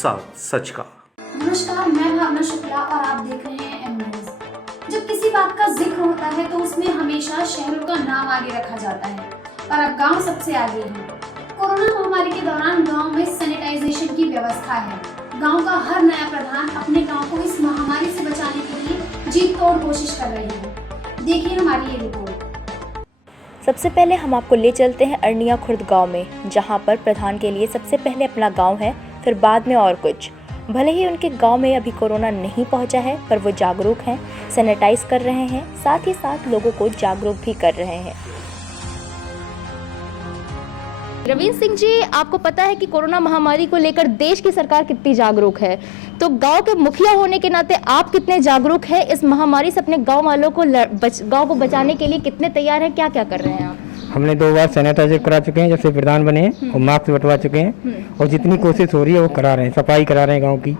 साथ सच का। नमस्कार, मैं भावना शुक्ला और आप देख रहे हैं एम न्यूज़। जब किसी बात का जिक्र होता है तो उसमें हमेशा शहरों का नाम आगे रखा जाता है, पर अब गांव सबसे आगे है। कोरोना महामारी के दौरान गांव में सैनिटाइजेशन की व्यवस्था है। गांव का हर नया प्रधान अपने गांव को इस महामारी से बचाने के लिए जी तोड़ कोशिश कर रहे हैं। देखिए हमारी ये रिपोर्ट। सबसे पहले हम आपको ले चलते हैं अरनिया खुर्द गांव में, जहां पर प्रधान के लिए सबसे पहले अपना गांव है, फिर बाद में और कुछ। भले ही उनके गांव में अभी कोरोना नहीं पहुंचा है, पर वो जागरूक हैं, सैनिटाइज कर रहे हैं, साथ ही साथ लोगों को जागरूक भी कर रहे हैं। रवींद्र सिंह जी, आपको पता है कि कोरोना महामारी को लेकर देश की सरकार कितनी जागरूक है, तो गांव के मुखिया होने के नाते आप कितने जागरूक हैं इस महामारी से? अपने गांव वालों को गांव को बचाने के लिए कितने तैयार हैं, क्या क्या कर रहे हैं आप? हमने 2 बार सैनिटाइजर करा चुके हैं, जब से प्रधान बने हैं, और मास्क बंटवा चुके हैं, और जितनी कोशिश हो रही है वो करा रहे हैं। सफाई करा रहे हैं गांव की,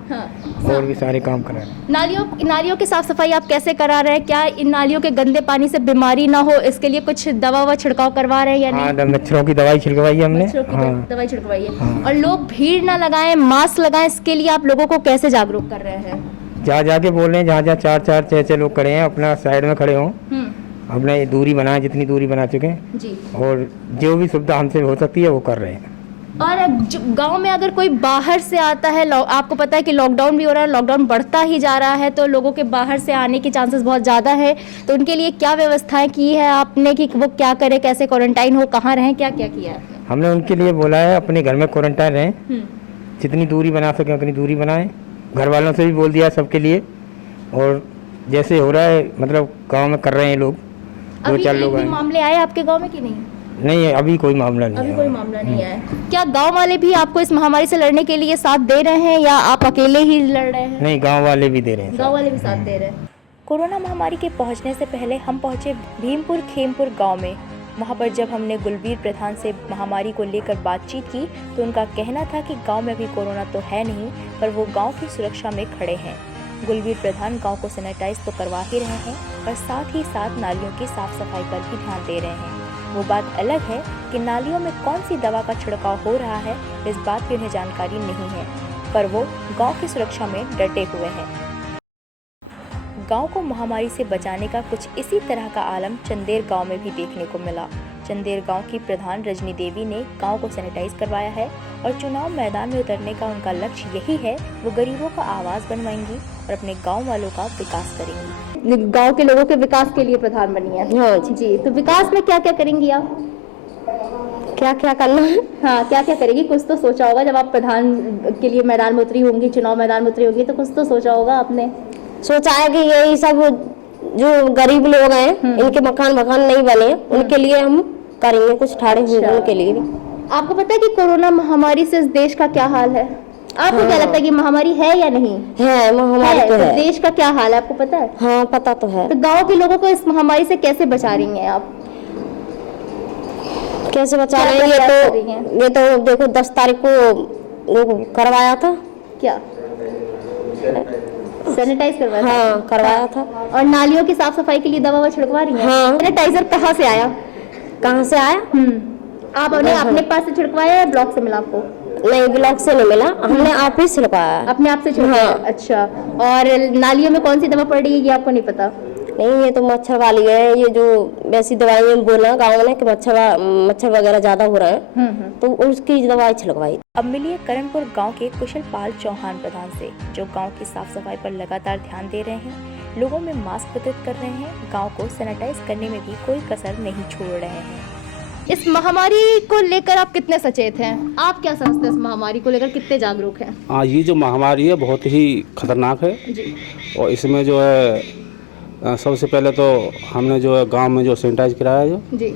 और भी सारे काम करा रहे हैं। नालियों की साफ सफाई आप कैसे करा रहे हैं? क्या इन नालियों के गंदे पानी से बीमारी ना हो, इसके लिए कुछ दवा व छिड़काव करवा रहे हैं या नहीं? मच्छरों की दवाई छिड़कवाई है हमने। दवाई छिड़कवाई है। और लोग भीड़ ना लगाएं, मास्क लगाएं, इसके लिए आप लोगों को कैसे जागरूक कर रहे हैं? जहाँ जाके बोल रहे हैं, जहाँ 4-4 6-6 लोग खड़े हैं, अपना साइड में खड़े हों, अपने दूरी बनाए, जितनी दूरी बना चुके हैं जी, और जो भी सुविधा हमसे हो सकती है वो कर रहे हैं। और गांव में अगर कोई बाहर से आता है, आपको पता है कि लॉकडाउन भी हो रहा है, लॉकडाउन बढ़ता ही जा रहा है, तो लोगों के बाहर से आने के चांसेस बहुत ज़्यादा है, तो उनके लिए क्या व्यवस्थाएं की है आपने कि वो क्या करे, कैसे क्वारंटाइन हो, कहाँ रहें, क्या क्या किया है? हमने उनके लिए बोला है अपने घर में क्वारंटाइन रहें, जितनी दूरी बना सकें उतनी दूरी बनाएं। घर वालों से भी बोल दिया सबके लिए, और जैसे हो रहा है मतलब गाँव में कर रहे हैं लोग। 2-4 लोग आए। मामले आए आपके गाँव में कि नहीं? नहीं, अभी कोई मामला नहीं है। अभी कोई मामला नहीं है। क्या गांव वाले भी आपको इस महामारी से लड़ने के लिए साथ दे रहे हैं या आप अकेले ही लड़ रहे हैं? नहीं, गांव वाले भी दे रहे हैं। गांव वाले भी साथ दे रहे हैं। कोरोना महामारी के पहुंचने से पहले हम पहुंचे भीमपुर खेमपुर गांव में। वहां पर जब हमने गुलबीर प्रधान से महामारी को लेकर बातचीत की तो उनका कहना था कि गाँव में अभी कोरोना तो है नहीं, पर वो गाँव की सुरक्षा में खड़े हैं। गुलबीर प्रधान गांव को सैनिटाइज तो करवा ही रहे हैं, पर साथ ही साथ नालियों की साफ सफाई पर भी ध्यान दे रहे हैं। वो बात अलग है कि नालियों में कौन सी दवा का छिड़काव हो रहा है, इस बात की उन्हें जानकारी नहीं है, पर वो गांव की सुरक्षा में डटे हुए हैं। गांव को महामारी से बचाने का कुछ इसी तरह का आलम चंदेर गांव में भी देखने को मिला। चंदेर गांव की प्रधान रजनी देवी ने गांव को सैनिटाइज करवाया है और चुनाव मैदान में उतरने का उनका लक्ष्य यही है। वो गरीबों का आवाज बनवाएंगी और अपने गांव वालों का विकास करेंगी। गांव के लोगों के विकास के लिए प्रधान बनी है। हाँ जी, तो विकास में क्या क्या करेंगी आप? क्या क्या करना है? हाँ, क्या क्या करेगी? कुछ तो सोचा होगा जब आप प्रधान के लिए मैदान में उतरी होंगी, चुनाव मैदान में उतरी होंगी, तो कुछ तो सोचा होगा आपने। सोचा है कि यही सब जो गरीब लोग हैं, इनके मकान नहीं बने, उनके लिए हम करेंगे कुछ ठाड़े हुए उनके लिए भी। आपको पता है कि कोरोना महामारी से इस देश का क्या हाल है? आपको क्या लगता है कि महामारी है या नहीं है? महामारी तो है। देश का क्या हाल है आपको पता है? हाँ, पता तो है। तो गांव के लोगों को इस महामारी से कैसे बचा रही हैं आप? कैसे बचा रहे हैं? ये तो देखो 10 तारीख को करवाया था। क्या सैनिटाइज करवाया? हाँ, करवाया था। और नालियों की साफ सफाई के लिए दवा छिड़कवा रही है? हाँ। सैनिटाइजर कहाँ से आया? कहाँ से आया? आपने अपने पास से छिड़कवाया या ब्लॉक से मिला आपको? नहीं, ब्लॉक से नहीं मिला, हमने आप ही छिड़कवाया। अपने आप से छिड़कवाया? हाँ। अच्छा, और नालियों में कौन सी दवा पड़ रही है ये आपको नहीं पता? नहीं, ये तो मच्छर वाली है। ये जो वैसी दवाई बोला गाँव में कि मच्छर वगैरह ज्यादा हो रहे हैं, तो उसकी दवाई छिड़कवाई। अब मिलिए करणपुर गांव के कुशल पाल चौहान प्रधान से, जो गांव की साफ सफाई पर लगातार ध्यान दे रहे हैं, लोगों में मास्क वितरित कर रहे हैं, गांव को सैनिटाइज करने में भी कोई कसर नहीं छोड़ रहे हैं। इस महामारी को लेकर आप कितने सचेत हैं? आप क्या समझते हैं इस महामारी को लेकर, कितने जागरूक हैं? हाँ, ये जो महामारी है बहुत ही खतरनाक है जी। और इसमें जो है सबसे पहले तो हमने जो है गांव में जो सैनिटाइज कराया जो जी,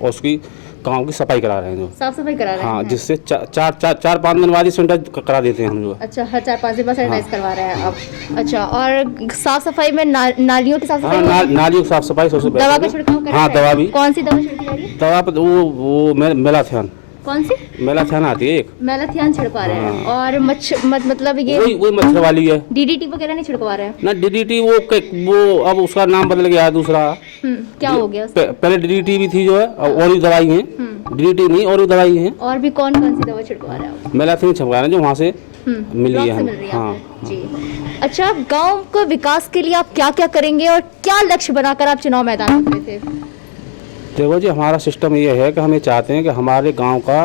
उसकी गांव की सफाई करा रहे हैं, जो साफ सफाई करा रहे हैं। हाँ, जिससे 4-5 दिन बाद ही सैनिटाइज करा देते हैं हम जो। अच्छा, हर 4-5 दिन बाद सैनिटाइज करवा रहे हैं आप। अच्छा, और साफ सफाई में नालियों की साफ सफाई? हाँ, नालियों की साफ सफाई सबसे पहले। दवा का छिड़काव कर रहे हैं? हाँ, दवा भी। कौन सी दवा छिड़की जा रही है? दवा पर वो मेलाथियन। कौन सी? मेलाथियन आती है एक। मेलाथियन छिड़का रहे हैं। और मतलब ये वही मच्छर वाली है। डीडीटी वगैरह नहीं छिड़कवा रहे हैं ना? डीडीटी वो अब उसका नाम बदल गया है दूसरा। क्या हो गया? पहले डीडीटी भी थी जो है, और भी दवाई है। डीडीटी नहीं, और भी दवाई है। और भी कौन कौन सी दवा छिड़कवा रहे हैं? मेलाथियन छिड़का रहे हैं जो वहाँ से मिली ब्लॉक है से हम। मिल रही है हाँ आपको। जी। अच्छा, गांव के विकास के लिए आप क्या क्या करेंगे और क्या लक्ष्य बनाकर आप चुनाव मैदान में उतरे थे? देखो जी, हमारा सिस्टम ये है कि हम ये चाहते हैं कि हमारे गांव का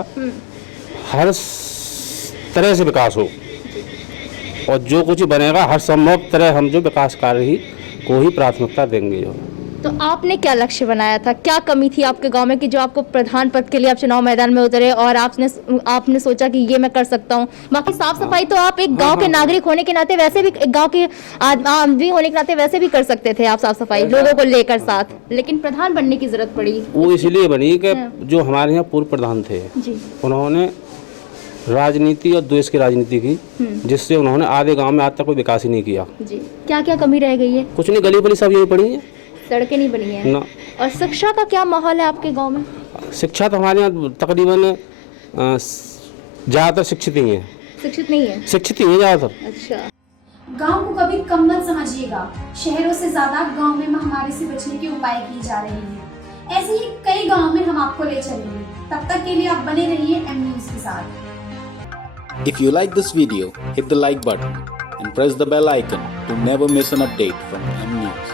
हर तरह से विकास हो, और जो कुछ बनेगा हर संभव तरह हम जो विकास कार्य ही को ही प्राथमिकता देंगे। जो तो आपने क्या लक्ष्य बनाया था, क्या कमी थी आपके गांव में कि जो आपको प्रधान पद के लिए आप चुनाव मैदान में उतरे और आपने सोचा कि ये मैं कर सकता हूँ? बाकी साफ सफाई तो आप एक गांव के नागरिक होने के नाते वैसे भी, एक गांव के आदमी होने के नाते वैसे भी कर सकते थे आप साफ सफाई लोगों को लेकर साथ, लेकिन प्रधान बनने की जरूरत पड़ी। वो इसलिए बनी कि जो हमारे यहाँ पूर्व प्रधान थे जी। उन्होंने राजनीति और देश की राजनीति की, जिससे उन्होंने आधे गांव में आज तक कोई विकास ही नहीं किया। जी। क्या क्या कमी रह गई है? कुछ नहीं, गली बली सब यही पड़ी है, सड़कें नहीं बनी है ना। और शिक्षा का क्या माहौल है आपके गांव में? शिक्षा तो हमारे यहाँ तकरीबन ज़्यादातर शिक्षित ही हैं। शिक्षित नहीं है? शिक्षित ही हैं ज़्यादातर। अच्छा। गांव को कभी कम मत समझिएगा, शहरों से ज्यादा गांव में महामारी से बचने के उपाय किए जा रहे हैं। ऐसे ही कई गांव में हम आपको ले चलेंगे। तब तक के लिए आप बने रहिए एम न्यूज के साथ। If you like this video, hit the like button and press the bell icon to never miss an update from M News.